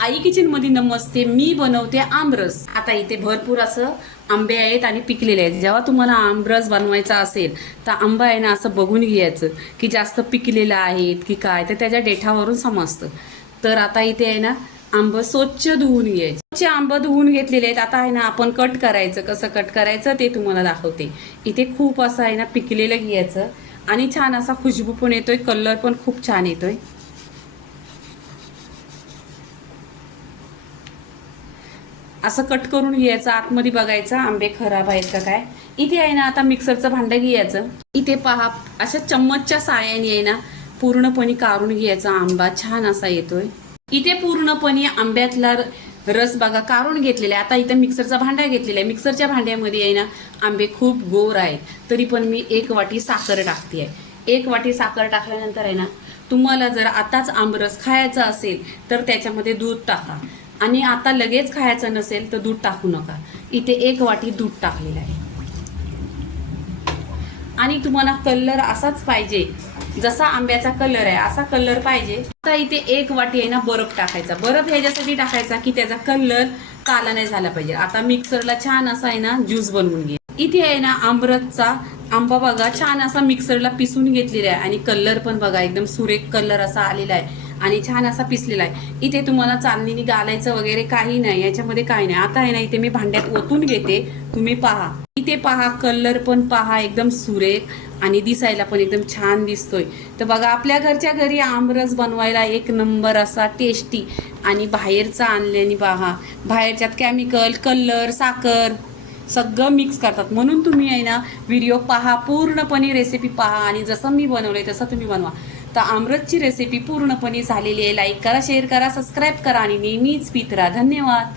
आई kitchen मध्ये नमस्ते. मी बनवते आमरस. आता इथे भरपूर असं आंबे आहेत आणि पिकलेले आहेत. जेव्हा तुम्हाला आमरस बनवायचा असेल तर आंबा आहे ना असं बघून घ्यायचं की जास्त पिकलेलं आहेत की काय, तर त्याच्या देठावरून समजतं. तर आता इथे आहे ना आंब स्वच्छ धुवून घ्यायचे. स्वच्छ आंब धुवून घेतलेले आहेत. आता आहे ना आपण कट करायचं. कसं कट करायचं ते तुम्हाला दाखवते. इथे खूप असं आहे ना पिकलेलं घ्यायचं आणि छान असा खुशबू पण येतोय, कलर पण खूप छान येतोय. असं कट करून घ्यायचं, आतमध्ये बघायचं आंबे खराब आहेत का काय. इथे आहे ना आता मिक्सरचं भांडं घ्यायचं. इथे पहा अशा चम्मचच्या साहाय्याने आहे ना पूर्णपणे काढून घ्यायचा आंबा, छान असा येतोय. इथे पूर्णपणे आंब्यातला रस बघा काढून घेतलेला आहे. आता इथे मिक्सरचा भांडा घेतलेला आहे. मिक्सरच्या भांड्यामध्ये आहे ना आंबे खूप गोड आहेत, तरी पण मी 1 वाटी साखर टाकते आहे. 1 वाटी साखर टाकल्यानंतर आहे ना तुम्हाला जर आताच आमरस खायचा असेल तर त्याच्यामध्ये दूध टाका, आणि आता लगेच खायचं नसेल तर दूध टाकू नका. इथे 1 वाटी दूध टाकलेलं आहे. आणि तुम्हाला कलर असाच पाहिजे, जसा आंब्याचा कलर आहे असा कलर पाहिजे. आता इथे 1 वाटी आहे ना बर्फ टाकायचा. बर्फ ह्याच्यासाठी टाकायचा की त्याचा कलर काला नाही झाला पाहिजे. आता मिक्सरला छान असा आहे ना ज्यूस बनवून घे. इथे आहे ना आमरसचा आंबा बघा छान असा मिक्सरला पिसून घेतलेला आहे आणि कलर पण बघा एकदम सुरेख कलर असा आलेला आहे आणि छान असा पिसलेला आहे. इथे तुम्हाला चालणीने घालायचं वगैरे काही नाही, याच्यामध्ये काही नाही. आता आहे ना इथे मी भांड्यात ओतून घेते, तुम्ही पहा. इथे पहा कलर पण पहा एकदम सुरेख आणि दिसायला पण एकदम छान दिसतोय. तर बघा आपल्या घरच्या घरी आमरस बनवायला 1 नंबर असा टेस्टी. आणि बाहेरचा आणल्याने पहा बाहेरच्यात केमिकल, कलर, साखर सगळं मिक्स करतात. म्हणून तुम्ही आहे ना व्हिडिओ पहा, पूर्णपणे रेसिपी पहा आणि जसं मी बनवलंय तसं तुम्ही बनवा. तर आमरसची रेसिपी पूर्णपणे झालेली आहे. लाईक करा, शेअर करा, सबस्क्राईब करा आणि नेहमीच पीत राहा. धन्यवाद.